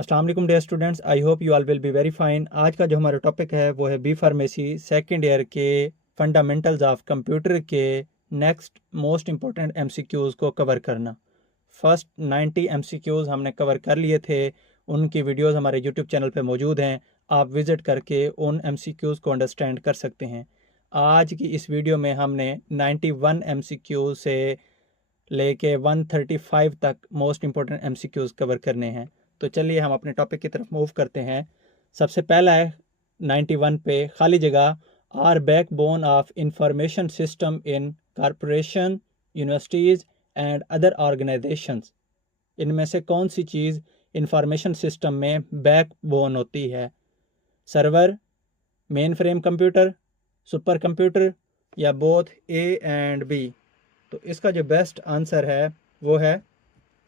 अस्सलाम वालेकुम dear students, I hope you all will be very fine. आज का जो हमारा टॉपिक है वो है बी फार्मेसी सेकेंड ईयर के फंडामेंटल्स ऑफ कंप्यूटर के नेक्स्ट मोस्ट इंपॉर्टेंट एमसीक्यूज़ को कवर करना। फर्स्ट 90 एमसीक्यूज़ हमने कवर कर लिए थे, उनकी वीडियोस हमारे यूट्यूब चैनल पे मौजूद हैं। आप विज़िट करके उन एमसीक्यूज़ को अंडरस्टैंड कर सकते हैं। आज की इस वीडियो में हमने 91 एमसीक्यू से लेके 135 तक मोस्ट इंपॉर्टेंट एमसीक्यूज़ कवर करने हैं। तो चलिए हम अपने टॉपिक की तरफ मूव करते हैं। सबसे पहला है 91 पे खाली जगह, are backbone of information system in corporation, universities and other organisations. इनमें से कौन सी चीज़ इंफॉर्मेशन सिस्टम में बैकबोन होती है? Server, main frame computer, super computer या बोथ ए एंड बी? तो इसका जो बेस्ट आंसर है वो है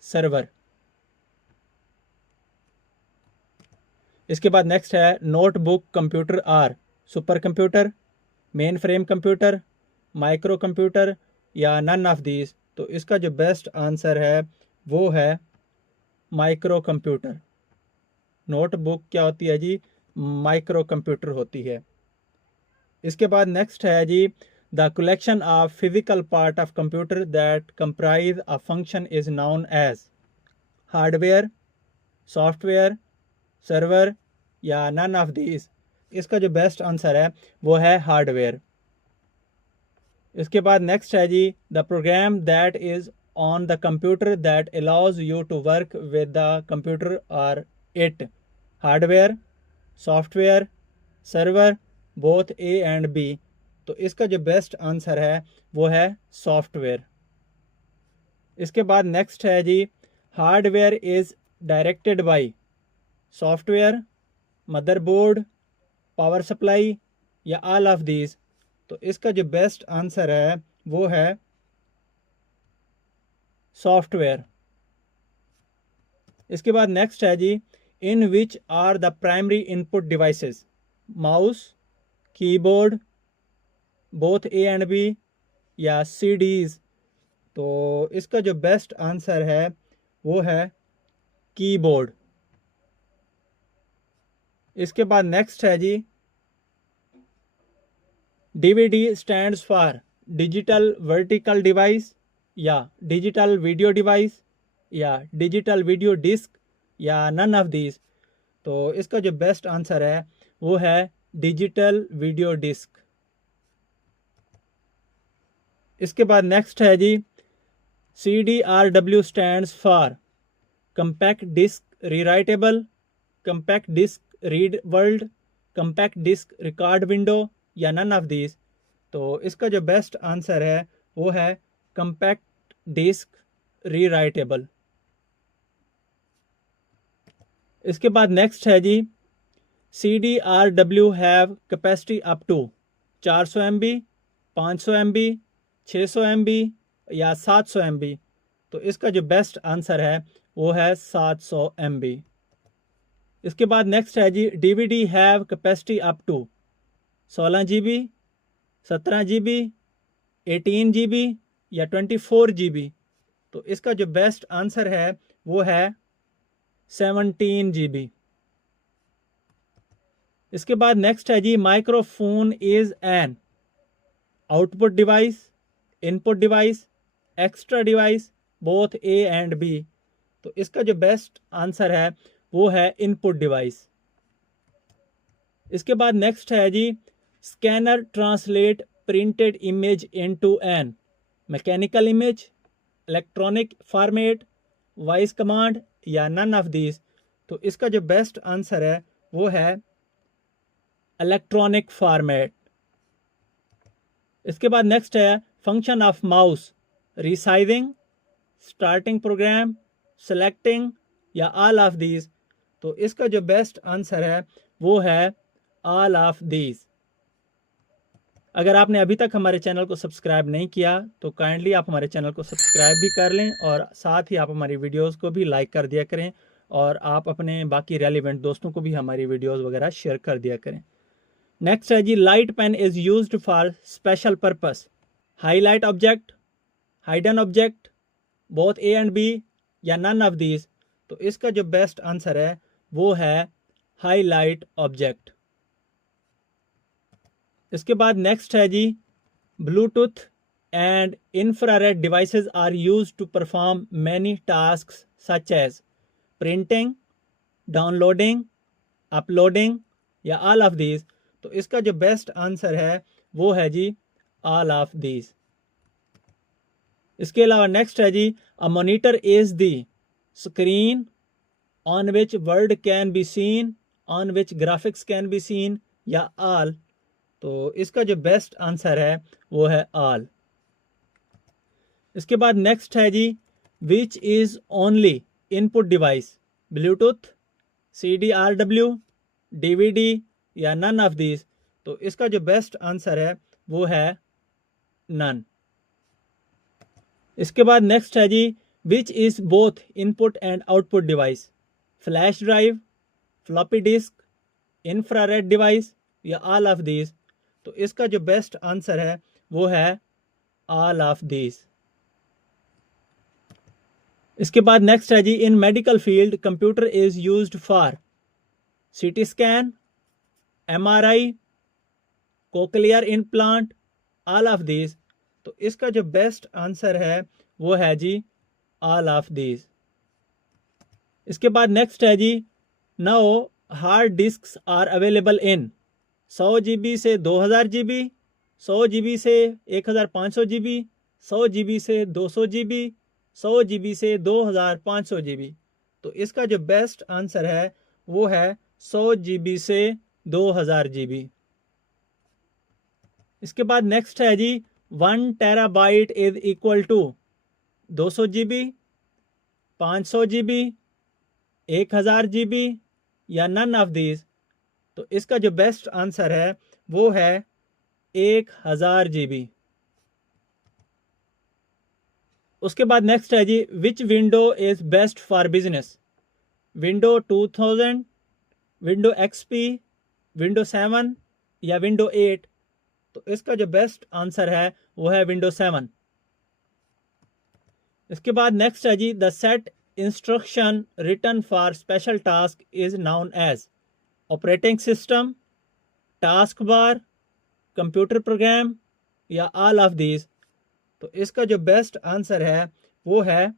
सर्वर। इसके बाद नेक्स्ट है notebook computer are super computer, main frame computer, micro computer या नन ऑफ दीज? तो इसका जो बेस्ट आंसर है वो है माइक्रो कंप्यूटर। नोटबुक क्या होती है जी? माइक्रो कंप्यूटर होती है। इसके बाद नेक्स्ट है जी, the collection of physical part of computer that comprise a function is known as? Hardware, software, server या नन ऑफ दीज? इसका जो बेस्ट आंसर है वो है हार्डवेयर। इसके बाद नेक्स्ट है जी, the program that is on the computer that allows you to work with the computer और it? Hardware, software, server, both A and B? तो इसका जो बेस्ट आंसर है वो है सॉफ्टवेयर। इसके बाद नेक्स्ट है जी, hardware is directed by? Software, motherboard, power supply या ऑल ऑफ दीज? तो इसका जो बेस्ट आंसर है वो है सॉफ्टवेयर। इसके बाद नेक्स्ट है जी, in which are the primary input devices? Mouse, keyboard, both A and B या सीडीज? तो इसका जो बेस्ट आंसर है वो है कीबोर्ड। इसके बाद नेक्स्ट है जी, DVD stands for digital vertical device या डिजिटल वीडियो डिवाइस या डिजिटल वीडियो डिस्क या नन ऑफ दीज? तो इसका जो बेस्ट आंसर है वो है डिजिटल वीडियो डिस्क। इसके बाद नेक्स्ट है जी, CDRW stands for compact disc rewritable, compact disc read world, compact disc record window या नन ऑफ दीज? तो इसका जो बेस्ट आंसर है वो है कंपैक्ट डिस्क रीराइटेबल। इसके बाद नेक्स्ट है जी, CDRW have capacity up to 400 MB, 500 MB, 600 MB या 700 MB? तो इसका जो बेस्ट आंसर है वो है 700 MB। इसके बाद नेक्स्ट है जी, DVD have capacity up to 16 GB, 17 GB, 18 GB या 24 GB? तो इसका जो बेस्ट आंसर है वो है 17 GB। इसके बाद नेक्स्ट है जी, microphone is an output device, input device, extra device, both A and B? तो इसका जो बेस्ट आंसर है वो है इनपुट डिवाइस। इसके बाद नेक्स्ट है जी, scanner translate printed image into an mechanical image, electronic format, voice command या नन ऑफ दीज? तो इसका जो बेस्ट आंसर है वो है इलेक्ट्रॉनिक फॉर्मेट। इसके बाद नेक्स्ट है, function of mouse, resizing, starting program, selecting या ऑल ऑफ दीज? तो इसका जो बेस्ट आंसर है वो है ऑल ऑफ दीज। अगर आपने अभी तक हमारे चैनल को सब्सक्राइब नहीं किया तो काइंडली आप हमारे चैनल को सब्सक्राइब भी कर लें और साथ ही आप हमारी वीडियोस को भी लाइक कर दिया करें और आप अपने बाकी रेलिवेंट दोस्तों को भी हमारी वीडियोस वगैरह शेयर कर दिया करें। नेक्स्ट है जी, light pen is used for special purpose? Highlight object, hidden object, both A and B या नन ऑफ दीज? तो इसका जो बेस्ट आंसर है वो है हाईलाइट ऑब्जेक्ट। इसके बाद नेक्स्ट है जी, Bluetooth and infrared devices are used to perform many tasks such as printing, downloading, uploading या ऑल ऑफ दीज। तो इसका जो बेस्ट आंसर है वो है जी ऑल ऑफ दीज। इसके अलावा नेक्स्ट है जी, a monitor is the screen on which word can be seen, on which graphics can be seen या ऑल। तो इसका जो बेस्ट आंसर है वो है ऑल। इसके बाद नेक्स्ट है जी, which is only input device, Bluetooth, CDRW, DVD या नन ऑफ दिस। तो इसका जो बेस्ट आंसर है वो है नन। इसके बाद नेक्स्ट है जी, which is both input and output device, flash drive, floppy disk, infrared device या ऑल ऑफ दिस। तो इसका जो बेस्ट आंसर है वो है ऑल ऑफ दिस। इसके बाद नेक्स्ट है जी, in medical field computer is used for CT scan, MRI, cochlear implant, all of this. तो इसका जो बेस्ट आंसर है वो है जी ऑल ऑफ दिस। इसके बाद नेक्स्ट है जी, now hard disk are available in 100 GB से 2000 GB, 100 GB से 1500 GB, 100 GB से 200 GB, 100 GB से 2500 GB। तो इसका जो बेस्ट आंसर है वो है 100 GB से 2000 GB। इसके बाद नेक्स्ट है जी, 1 TB is equal to 200 GB, 500 GB, 1000 GB या नन ऑफ दिस। तो इसका जो बेस्ट आंसर है वो है 1000 GB। उसके बाद नेक्स्ट है जी, which window is best for business, window 2000, window XP, window 7 या विंडो 8। तो इसका जो बेस्ट आंसर है वो है विंडो 7। इसके बाद नेक्स्ट है जी, the set instruction written for special task is known as operating system, task bar, computer program या ऑल ऑफ दीज। तो इसका जो बेस्ट आंसर है वो है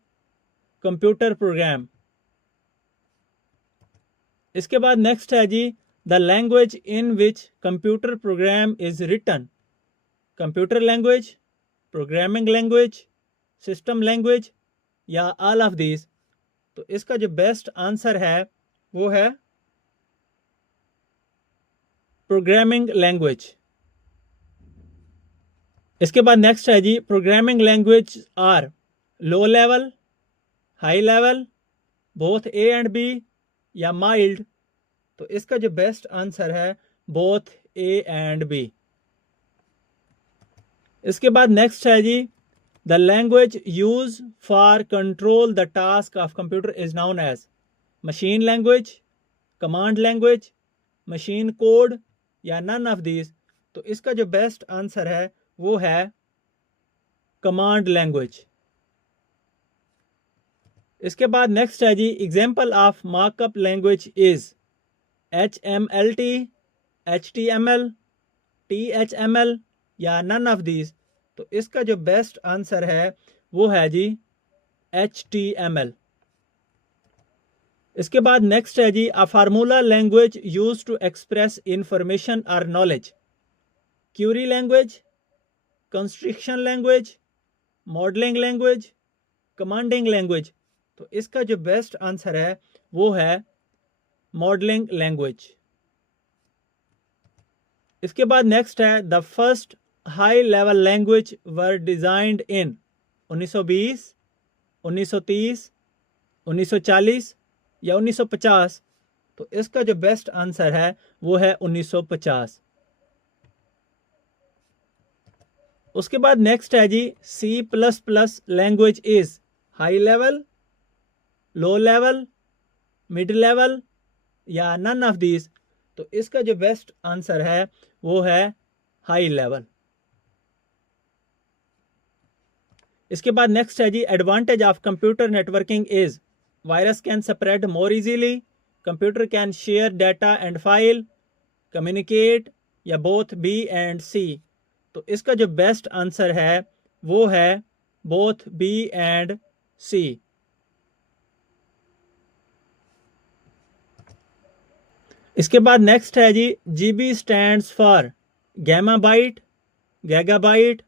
कंप्यूटर प्रोग्राम। इसके बाद नेक्स्ट है जी, the language in which computer program is written, computer language, programming language, system language या ऑल ऑफ दीज। तो इसका जो बेस्ट आंसर है वो है प्रोग्रामिंग लैंग्वेज। इसके बाद नेक्स्ट है जी, programming language are low level, high level, both A and B या माइल्ड। तो इसका जो बेस्ट आंसर है बोथ A एंड B। इसके बाद नेक्स्ट है जी, the language use for control the task of computer is known as machine language, command language, machine code या नन ऑफ दिस। तो इसका जो बेस्ट आंसर है वो है कमांड लैंग्वेज। इसके बाद नेक्स्ट है जी, example of markup language is HMLT, HTML, THML या नन ऑफ दिस। तो इसका जो बेस्ट आंसर है वो है जी HTML। इसके बाद नेक्स्ट है जी, a formula language use to express information और knowledge, query language, construction language, modelling language, commanding language. तो इसका जो बेस्ट आंसर है वो है मॉडलिंग लैंग्वेज। इसके बाद नेक्स्ट है, the first high level language were designed in 1920, 1930, 1940 या 1950। तो इसका जो बेस्ट आंसर है वो है 1950। उसके बाद नेक्स्ट है जी, C++ language is high level, low level, mid level या नन ऑफ दिस। तो इसका जो बेस्ट आंसर है वो है हाई लेवल। इसके बाद नेक्स्ट है जी, advantage of computer networking is virus can spread more easily, computer can share data and file, communicate, या बोथ बी एंड सी। तो इसका जो बेस्ट आंसर है वो है बोथ बी एंड सी। इसके बाद नेक्स्ट है जी, GB stands for gamma byte, gigabyte,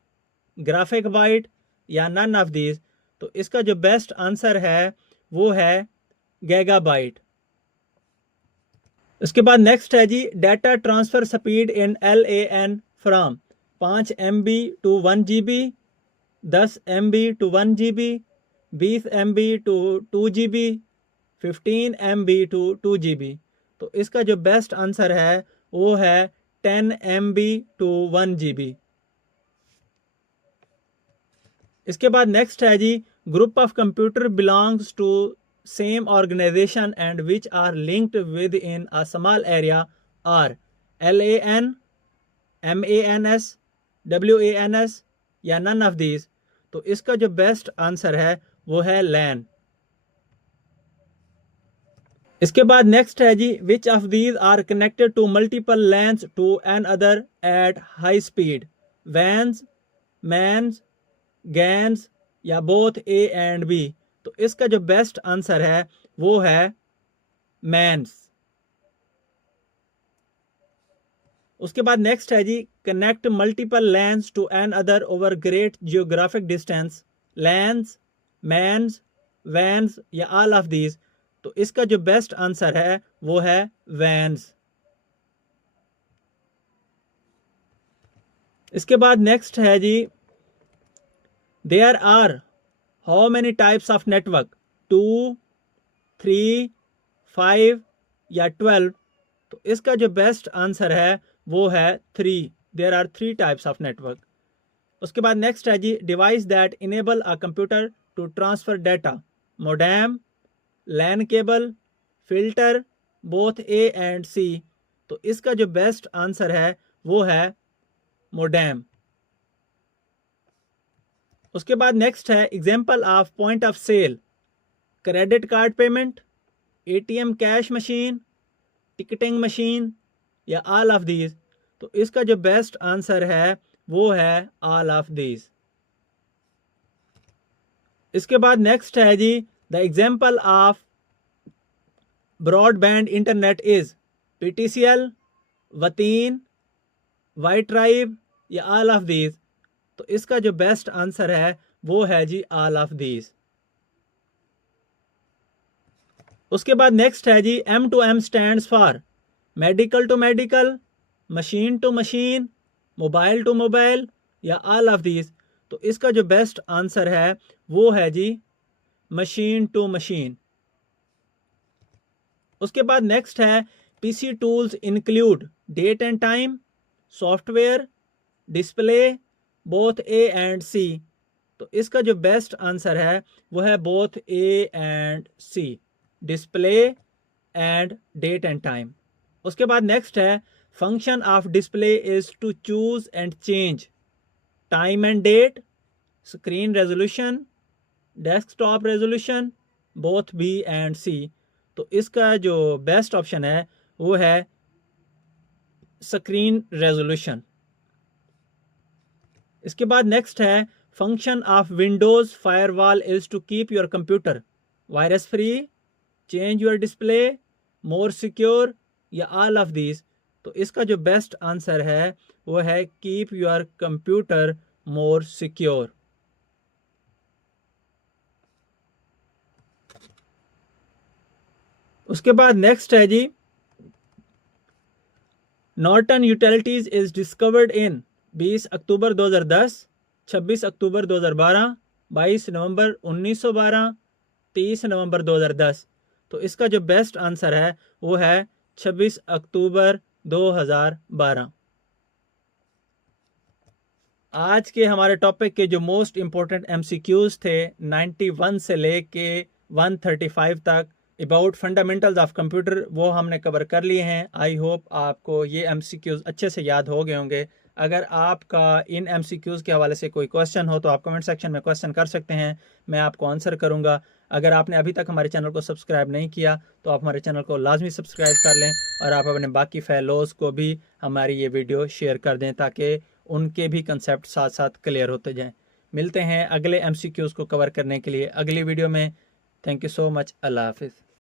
graphic byte, या नन ऑफ दीज। तो इसका जो बेस्ट आंसर है वो है गैगाबाइट। उसके बाद नेक्स्ट है जी, data transfer speed in LAN from 5 MB to 1 GB, 10 MB to 1 GB, 20 MB to 2 GB, 15 MB to 2 GB। तो इसका जो बेस्ट आंसर है वो है 10 MB टू 1 GB। इसके बाद नेक्स्ट है जी, group of computer belongs to same organisation and which are linked within a small area are LAN, MANS, WANS, या नन ऑफ दीज। तो इसका जो बेस्ट आंसर है वो है LAN। इसके बाद नेक्स्ट है जी, which of these are connected to multiple LANs to another at high speed, WANs, MANs, GANs, या बोथ A एंड B। तो इसका जो बेस्ट आंसर है वो है मैन्स। उसके बाद नेक्स्ट है जी, connect multiple LANs to another over great geographic distance, LANs, MANs, WANs, या ऑल ऑफ दीज। तो इसका जो बेस्ट आंसर है वो है वैन्स। इसके बाद नेक्स्ट है जी, there are how many types of network, 2, 3, 5, या 12। तो इसका जो बेस्ट आंसर है वो है 3। There are 3 types of network. उसके बाद नेक्स्ट है जी, device that enable a computer to transfer data, modem, LAN cable, filter, both A and C। तो इसका जो बेस्ट आंसर है वो है मोडेम। उसके बाद नेक्स्ट है, example of point of sale, credit card payment, ATM cash machine, ticketing machine, या ऑल ऑफ दीज। तो इसका जो बेस्ट आंसर है वो है ऑल ऑफ दीज। इसके बाद नेक्स्ट है जी, the example of broadband internet is PTCL, Wateen, Wi-tribe, या ऑल ऑफ दीज। तो इसका जो बेस्ट आंसर है वो है जी ऑल ऑफ दीज। उसके बाद नेक्स्ट है जी, M2M stands for medical to medical, machine to machine, mobile to mobile, या ऑल ऑफ दीज। तो इसका जो बेस्ट आंसर है वो है जी मशीन टू मशीन। उसके बाद नेक्स्ट है, PC tools include date and time, software, display, both A and C। तो इसका जो बेस्ट आंसर है वो है both A and C, display and date and time. उसके बाद नेक्स्ट है, function of display is to choose and change time and date, screen resolution, desktop resolution, both B and C। तो इसका जो best option है वो है screen resolution. इसके बाद नेक्स्ट है, function of Windows firewall is to keep your computer virus free, change your display, more secure, या ऑल ऑफ दीज। तो इसका जो बेस्ट आंसर है वो है keep your computer more secure. उसके बाद नेक्स्ट है जी, Norton utilities is discovered in 20 October 2010, 26 October 2012, 22 November 1912, 30 November 2010। तो इसका जो बेस्ट आंसर है वो है 26 अक्टूबर 2012। आज के हमारे टॉपिक के जो मोस्ट इम्पोर्टेंट MCQs थे 91 से लेके 135 तक अबाउट फंडामेंटल्स ऑफ कंप्यूटर, वो हमने कवर कर लिए हैं। आई होप आपको ये MCQs अच्छे से याद हो गए होंगे। अगर आपका इन MCQs के हवाले से कोई क्वेश्चन हो तो आप कमेंट सेक्शन में क्वेश्चन कर सकते हैं, मैं आपको आंसर करूंगा। अगर आपने अभी तक हमारे चैनल को सब्सक्राइब नहीं किया तो आप हमारे चैनल को लाजमी सब्सक्राइब कर लें और आप अपने बाकी फेलोज़ को भी हमारी ये वीडियो शेयर कर दें ताकि उनके भी कंसेप्ट साथ साथ क्लियर होते जाएं। मिलते हैं अगले MCQs को कवर करने के लिए अगली वीडियो में। Thank you so much. अल्लाह हाफिज़।